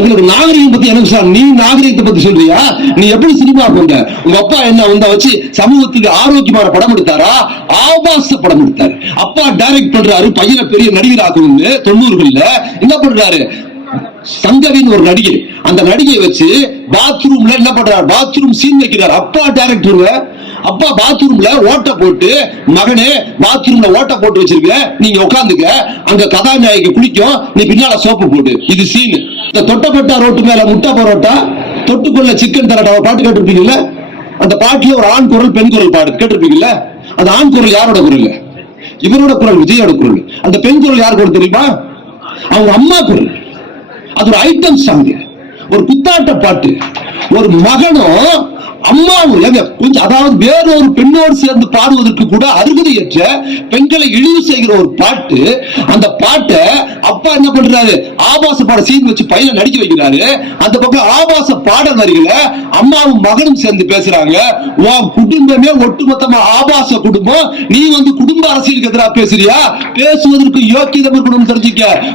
உங்களுக்கு நாகரிகம் பத்தி எனக்கு சார் நீ நாகரிகத்தை பத்தி சொல்றியா? நீ எப்படி சினிமா கொண்ட உங்க அப்பா என்ன வந்தா வச்சு சமூகத்துக்கு ஆரோக்கியமான படம் எடுத்தாரா? ஆபாச படம் எடுத்தாரு. அப்பா டைரக்ட் பண்றாரு. பையனை பெரிய நடிகர் ஆகணும்னு தொண்ணூறுகள்ல. என்ன பண்றாரு? சங்கவின் ஒரு நடிகை. அந்த நடிகையை வச்சு பாத்ரூம்ல என்ன பண்றாரு? பாத்ரூம் சீன் வைக்கிறார். அப்பா டைரக்டருங்க அப்பா பாத்ரூம்ல ஓட்ட போட்டு மகனே பாத்ரூம்ல ஓட்ட போட்டு வச்சிருக்க. நீங்க உட்காந்துக்க. அங்க கதாநாயகி குளிக்கும். நீ பின்னால சோப்பு போட்டு. இது சீன் இந்த தொட்டப்பட்டா ரோட்டு மேல முட்டை பரோட்டா தொட்டுக்குள்ள சிக்கன் தரட்டா ஒரு பாட்டு கேட்டிருப்பீங்கல்ல? அந்த பாட்டுல ஒரு ஆண் குரல் பெண் குரல் பாடு கேட்டிருப்பீங்கல்ல? அந்த ஆண் குரல் யாரோட குரல்? இவரோட குரல் விஜயோட குரல். அந்த பெண் குரல் யார் குரல் தெரியுமா? அவங்க அம்மா குரல். அது ஒரு ஐட்டம் சாங் ஒரு குத்தாட்ட பாட்டு. ஒரு மகனும் அம்மாவும் ஏங்க கொஞ்சம் அதாவது வேற ஒரு பெண்ணோடு சேர்ந்து பாடுவதற்கு கூட அருகதையற்ற பெண்களை இழிவு செய்கிற ஒரு பாட்டு. அந்த பாட்டை என்ன பண்றாரு? ஆபாச பாட சீன் வச்சு பையனை நடிக்க வைக்கிறாரு. அந்த பக்கம் ஆபாச பாடல் வரிகள அம்மாவும் மகனும் சேர்ந்து பேசுறாங்க. உன் குடும்பமே ஒட்டுமொத்தமா ஆபாச குடும்பம். நீ வந்து குடும்ப அரசியலுக்கு எதிராக பேசுறியா? பேசுவதற்கு யோக்கியதை இருக்கணும்னு தெரிஞ்சுக்க.